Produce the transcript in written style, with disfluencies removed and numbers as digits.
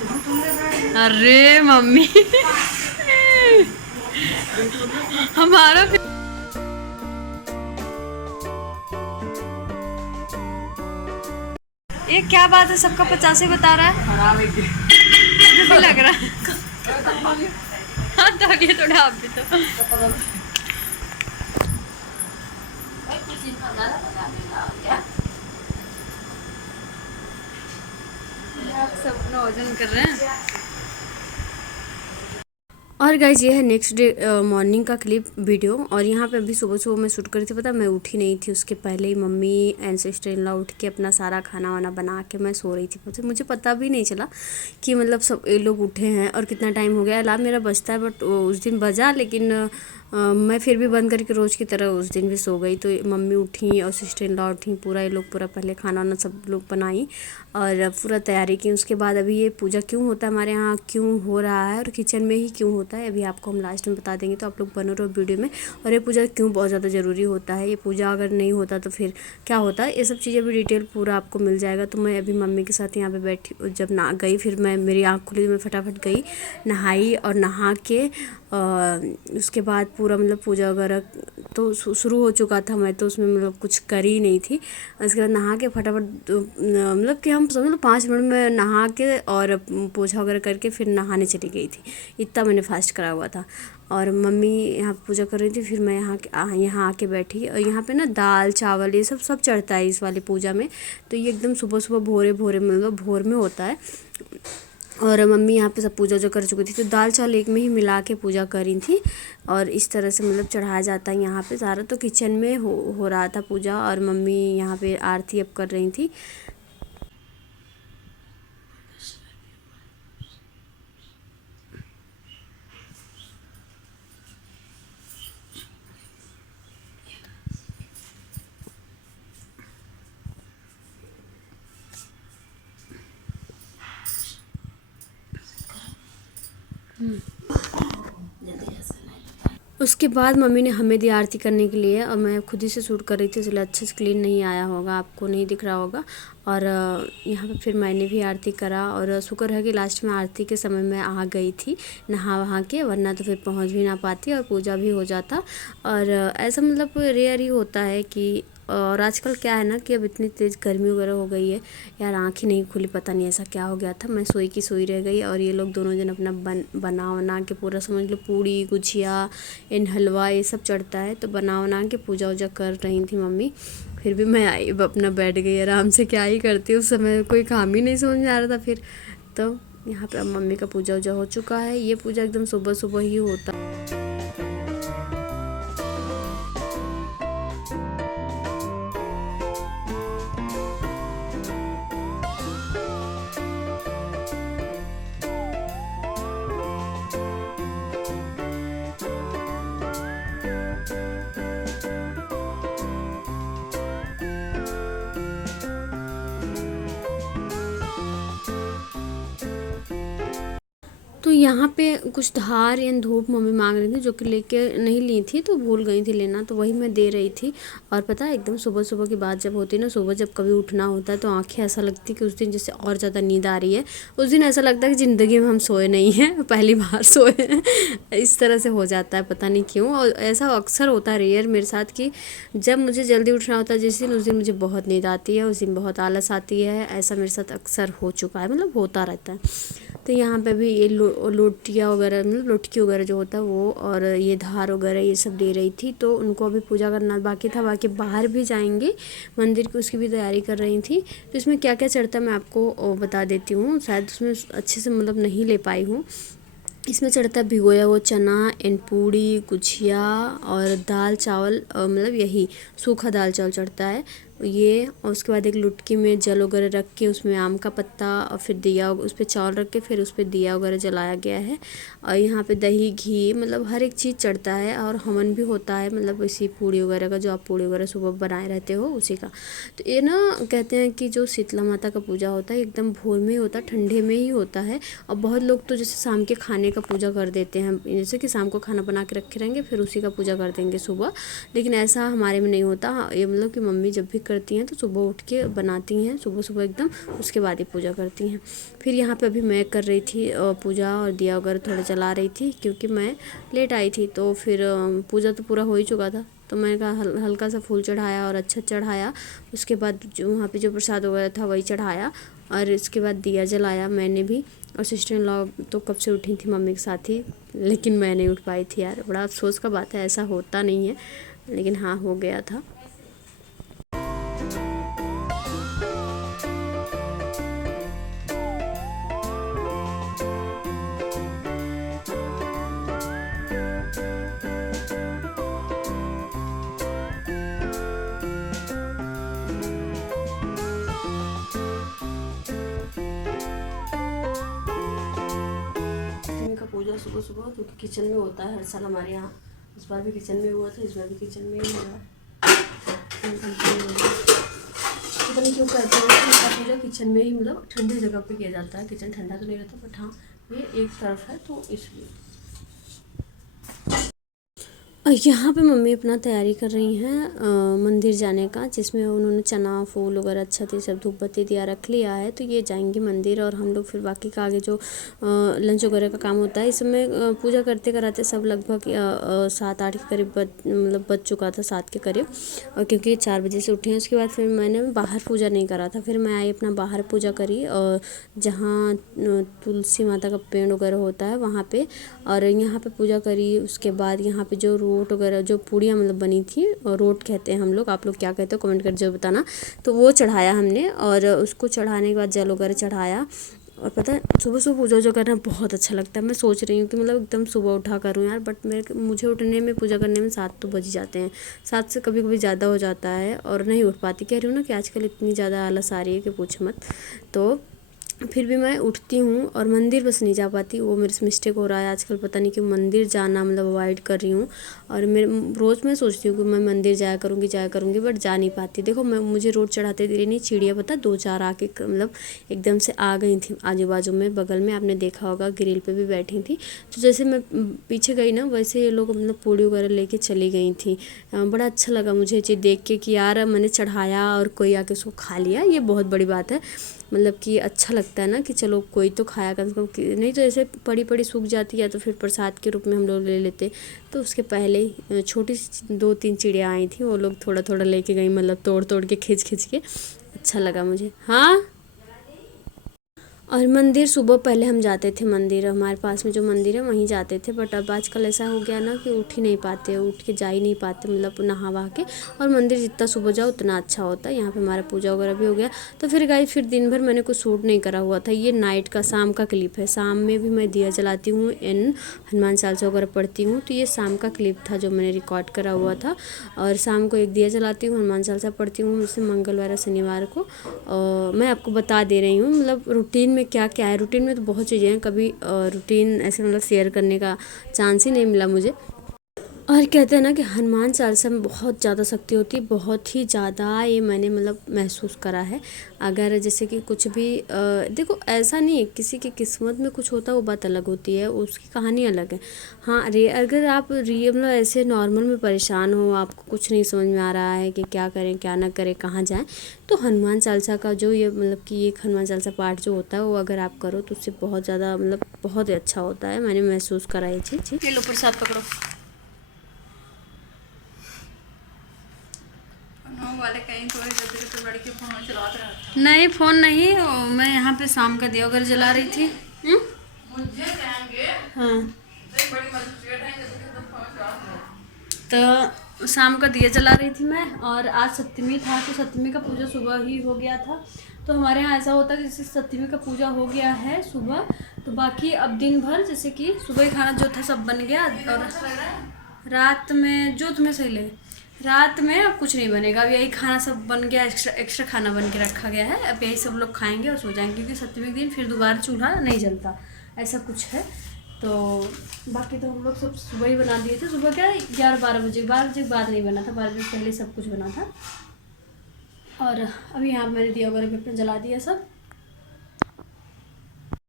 अरे मम्मी हमारा ये क्या बात है, सबका 50 ही बता रहा है। मुझे लग रहा है। हाँ तो ये थोड़ा आप भी तो आप सब अपना वजन कर रहे हैं। और गाइज ये है नेक्स्ट डे मॉर्निंग का क्लिप वीडियो। और यहाँ पे अभी सुबह सुबह मैं शूट करी थी, पता मैं उठी नहीं थी, उसके पहले ही mummy and sister in law उठ के अपना सारा खाना वाना बना के मैं सो रही थी। मुझे पता भी नहीं चला कि मतलब सब ये लोग उठे हैं और कितना टाइम हो गया। अलार्म मेरा बजता है बट उस दिन बजा, लेकिन मैं फिर भी बंद करके रोज़ की तरह उस दिन भी सो गई। तो मम्मी उठी और सिस्टर इन लॉ उठी, पूरा ये लोग पूरा पहले खाना वाना सब लोग बनाई और पूरा तैयारी की। उसके बाद अभी ये पूजा क्यों होता है हमारे यहाँ, क्यों हो रहा है और किचन में ही क्यों होता है, अभी आपको हम लास्ट में बता देंगे। तो आप लोग बनो रहो वीडियो में। और ये पूजा क्यों बहुत ज़्यादा ज़रूरी होता है, ये पूजा अगर नहीं होता तो फिर क्या होता है, ये सब चीज़ें भी डिटेल पूरा आपको मिल जाएगा। तो मैं अभी मम्मी के साथ यहाँ पे बैठी, जब ना गई फिर मेरी आँख खुली, मैं फटाफट गई, नहाई और नहा के उसके बाद पूरा मतलब पूजा वगैरह तो शुरू हो चुका था। मैं तो उसमें मतलब कुछ करी नहीं थी। उसके बाद नहा के फटाफट मतलब कि हम समझ लो 5 मिनट में नहा के और पोछा वगैरह करके फिर नहाने चली गई थी। इतना मैंने फास्ट करा हुआ था। और मम्मी यहाँ पूजा कर रही थी, फिर मैं यहाँ आके बैठी। और यहाँ पे ना दाल चावल ये सब चढ़ता है इस वाली पूजा में। तो ये एकदम सुबह सुबह भोरे भोरे मतलब भोर में होता है। और मम्मी यहाँ पे सब पूजा जो कर चुकी थी, तो दाल चावल एक में ही मिला के पूजा करी थी। और इस तरह से मतलब चढ़ाया जाता है यहाँ पे सारा। तो किचन में हो रहा था पूजा और मम्मी यहाँ पे आरती अब कर रही थी। उसके बाद मम्मी ने हमें दी आरती करने के लिए और मैं खुद ही से शूट कर रही थी, इसलिए अच्छे से क्लीन नहीं आया होगा, आपको नहीं दिख रहा होगा। और यहाँ पे फिर मैंने भी आरती करा। और शुक्र है कि लास्ट में आरती के समय मैं आ गई थी नहा वहा के, वरना तो फिर पहुँच भी ना पाती और पूजा भी हो जाता। और ऐसा मतलब रेयर ही होता है कि, और आजकल क्या है ना कि अब इतनी तेज़ गर्मी वगैरह हो गई है यार, आँख ही नहीं खुली, पता नहीं ऐसा क्या हो गया था। मैं सोई की सोई रह गई और ये लोग दोनों जन अपना बना के पूरा समझ लो पूड़ी गुजिया इन हलवा ये सब चढ़ता है, तो बना के पूजा वूजा कर रही थी मम्मी। फिर भी मैं आई अपना बैठ गई आराम से, क्या ही करती उस समय, कोई काम ही नहीं समझ में आ रहा था फिर। तो यहाँ पे अब मम्मी का पूजा वूजा हो चुका है। ये पूजा एकदम सुबह सुबह ही होता है। तो यहाँ पे कुछ धार या धूप मम्मी मांग रही थी, जो कि लेके नहीं ली थी, तो भूल गई थी लेना, तो वही मैं दे रही थी। और पता है एकदम सुबह सुबह की बात जब होती है ना, सुबह जब कभी उठना होता है तो आंखें ऐसा लगती है कि उस दिन जैसे और ज़्यादा नींद आ रही है। उस दिन ऐसा लगता है कि ज़िंदगी में हम सोए नहीं हैं, पहली बार सोए हैं। इस तरह से हो जाता है, पता नहीं क्यों। और ऐसा अक्सर होता है रेयर मेरे साथ कि जब मुझे जल्दी उठना होता है जिस दिन, उस दिन मुझे बहुत नींद आती है, उस दिन बहुत आलस आती है। ऐसा मेरे साथ अक्सर हो चुका है, मतलब होता रहता है। तो यहाँ पे भी ये लोटियाँ वगैरह मतलब लोटकी वगैरह जो होता है वो, और ये धार वगैरह ये सब दे रही थी। तो उनको अभी पूजा करना बाकी था, बाकी बाहर भी जाएंगे मंदिर की, उसकी भी तैयारी कर रही थी। तो इसमें क्या क्या चढ़ता है मैं आपको बता देती हूँ, शायद उसमें अच्छे से मतलब नहीं ले पाई हूँ। इसमें चढ़ता है भिगोया हुआ चना एंड पूड़ी गुजिया और दाल चावल, मतलब यही सूखा दाल चावल चढ़ता है ये। और उसके बाद एक लुटकी में जल वगैरह रख के उसमें आम का पत्ता और फिर दिया उस पर चावल रख के फिर उस पर दिया वगैरह जलाया गया है। और यहाँ पे दही घी मतलब हर एक चीज़ चढ़ता है। और हवन भी होता है, मतलब इसी पूड़ी वगैरह का, जो आप पूड़ी वगैरह सुबह बनाए रहते हो उसी का। तो ये ना कहते हैं कि जो शीतला माता का पूजा होता है एकदम भोर में ही होता है, ठंडे में ही होता है। और बहुत लोग तो जैसे शाम के खाने का पूजा कर देते हैं, जैसे कि शाम को खाना बना के रखे रहेंगे फिर उसी का पूजा कर देंगे सुबह, लेकिन ऐसा हमारे में नहीं होता। ये मतलब कि मम्मी जब भी करती हैं तो सुबह उठ के बनाती हैं सुबह सुबह एकदम, उसके बाद ही पूजा करती हैं। फिर यहाँ पे अभी मैं कर रही थी पूजा और दिया वगैरह थोड़ा जला रही थी, क्योंकि मैं लेट आई थी। तो फिर पूजा तो पूरा हो ही चुका था, तो मैंने कहा हल्का सा फूल चढ़ाया और अच्छा चढ़ाया। उसके बाद जो वहाँ पे जो प्रसाद वगैरह था वही चढ़ाया, और इसके बाद दिया जलाया मैंने भी। और सिस्टर इन लॉ तो कब से उठी थी मम्मी के साथ ही, लेकिन मैं नहीं उठ पाई थी यार। बड़ा अफसोस का बात है, ऐसा होता नहीं है, लेकिन हाँ हो गया था। पूजा सुबह सुबह क्योंकि किचन में होता है हर साल हमारे यहाँ, इस बार भी किचन में हुआ था, इस बार भी किचन में ही हुआ। पता नहीं क्यों कहते हैं कि पूजा किचन में ही, मतलब ठंडे जगह पे किया जाता है। किचन ठंडा तो नहीं रहता, बट हाँ ये एक तरफ है तो इसलिए। यहाँ पे मम्मी अपना तैयारी कर रही हैं मंदिर जाने का, जिसमें उन्होंने चना फूल वगैरह अच्छा थी सब धूप बत्ती दिया रख लिया है। तो ये जाएंगी मंदिर, और हम लोग फिर बाकी का आगे जो लंच वगैरह का काम होता है। इस समय पूजा करते कराते सब लगभग 7-8 के करीब मतलब बज चुका था, 7 के करीब। और क्योंकि 4 बजे से उठे हैं, उसके बाद फिर मैंने बाहर पूजा नहीं करा था, फिर मैं आई अपना बाहर पूजा करी, और जहाँ तुलसी माता का पेड़ वगैरह होता है वहाँ पे, और यहाँ पे पूजा करी। उसके बाद यहाँ पे जो रोट वगैरह जो पूड़ियाँ मतलब बनी थी, और रोट कहते हैं हम लोग, आप लोग क्या कहते हो कमेंट कर जरूर बताना। तो वो चढ़ाया हमने, और उसको चढ़ाने के बाद जल वगैरह चढ़ाया। और पता है सुबह सुबह पूजा जो करना बहुत अच्छा लगता है। मैं सोच रही हूँ कि मतलब एकदम सुबह उठा करूँ यार, बट मुझे उठने में पूजा करने में 7 तो बज जाते हैं, 7 से कभी कभी ज़्यादा हो जाता है, और नहीं उठ पाती। कह रही हूँ ना कि आजकल इतनी ज़्यादा आलस आ रही है कि पूछ मत। तो फिर भी मैं उठती हूँ, और मंदिर बस नहीं जा पाती, वो मेरे से मिस्टेक हो रहा है आजकल। पता नहीं कि मंदिर जाना मतलब अवॉइड कर रही हूँ। और रोज़ मैं सोचती हूँ कि मैं मंदिर जाया करूँगी, बट जा नहीं पाती। देखो मुझे रोड चढ़ाते देरी नहीं, चिड़िया पता 2-4 आके मतलब एकदम से आ गई थी आजू बाजू में, बगल में, आपने देखा होगा ग्रिल पे भी बैठी थी। तो जैसे मैं पीछे गई ना, वैसे ये लोग मतलब पूड़ी वगैरह लेके चली गई थी। बड़ा अच्छा लगा मुझे ये चीज़ देख के कि यार मैंने चढ़ाया और कोई आके उसको खा लिया, ये बहुत बड़ी बात है। मतलब कि अच्छा लगता है ना कि चलो कोई तो खाया कम से कम, नहीं तो ऐसे पड़ी पड़ी सूख जाती है, तो फिर प्रसाद के रूप में हम लोग ले लेते। तो उसके पहले ही छोटी 2-3 चिड़िया आई थी, वो लोग थोड़ा थोड़ा लेके गई, मतलब तोड़ तोड़ के खींच खींच के। अच्छा लगा मुझे। हाँ, और मंदिर सुबह पहले हम जाते थे, मंदिर हमारे पास में जो मंदिर है वहीं जाते थे, बट अब आजकल ऐसा हो गया ना कि उठ ही नहीं पाते, उठ के जा ही नहीं पाते, मतलब नहा वहा के। और मंदिर जितना सुबह जाओ उतना अच्छा होता है। यहाँ पे हमारा पूजा वगैरह भी हो गया। तो फिर गाइस फिर दिन भर मैंने कुछ शूट नहीं करा हुआ था। ये नाइट का शाम का क्लिप है, शाम में भी मैं दिया जलाती हूँ एंड हनुमान चालीसा वगैरह पढ़ती हूँ। तो ये शाम का क्लिप था जो मैंने रिकॉर्ड करा हुआ था। और शाम को एक दिया जलाती हूँ, हनुमान चालीसा पढ़ती हूँ, जैसे मंगलवार शनिवार को। मैं आपको बता दे रही हूँ मतलब रूटीन में क्या क्या है। रूटीन में तो बहुत चीज़ें हैं, कभी रूटीन ऐसे मतलब शेयर करने का चांस ही नहीं मिला मुझे। और कहते हैं ना कि हनुमान चालीसा में बहुत ज़्यादा शक्ति होती है, बहुत ही ज़्यादा, ये मैंने मतलब महसूस करा है। अगर जैसे कि कुछ भी देखो ऐसा नहीं है, किसी की किस्मत में कुछ होता है वो बात अलग होती है, उसकी कहानी अलग है। हाँ अगर आप मतलब ऐसे नॉर्मल में परेशान हो, आपको कुछ नहीं समझ में आ रहा है कि क्या करें क्या ना करें कहाँ जाएँ, तो हनुमान चालीसा का जो ये मतलब कि एक हनुमान चालीसा पाठ जो होता है वो अगर आप करो तो उससे बहुत ज़्यादा मतलब बहुत ही अच्छा होता है। मैंने महसूस करा ये चीज़। ये लो प्रसाद पकड़ो। वाले कहीं थोड़ी देर तो लड़की फोन चलाते रहते। नहीं फ़ोन नहीं, मैं यहाँ पे शाम का दिया वगैरह जला रही थी। मुझे कहेंगे हाँ बड़ी मजिस्ट्रेट है तो फोन चलाते। तो शाम का दिया जला रही थी मैं, और आज सप्तमी था तो सप्तमी का पूजा सुबह ही हो गया था। तो हमारे यहाँ ऐसा होता है कि जैसे सप्तमी का पूजा हो गया है सुबह, तो बाकी अब दिन भर जैसे कि सुबह ही खाना जो था सब बन गया, और रात में जो तुम्हें सही लगे, रात में अब कुछ नहीं बनेगा। अब यही खाना सब बन गया, एक्स्ट्रा खाना बन के रखा गया है। अब यही सब लोग खाएंगे और सो जाएंगे, क्योंकि सप्तमी के दिन फिर दोबारा चूल्हा नहीं जलता, ऐसा कुछ है। तो बाकी तो हम लोग सब सुबह ही बना दिए थे। सुबह क्या 11-12 बजे, 12 बजे के बाद नहीं बना था, 12 बजे पहले सब कुछ बना था। और अभी यहाँ मैंने दिया वगैरह भी अपना जला दिया सब।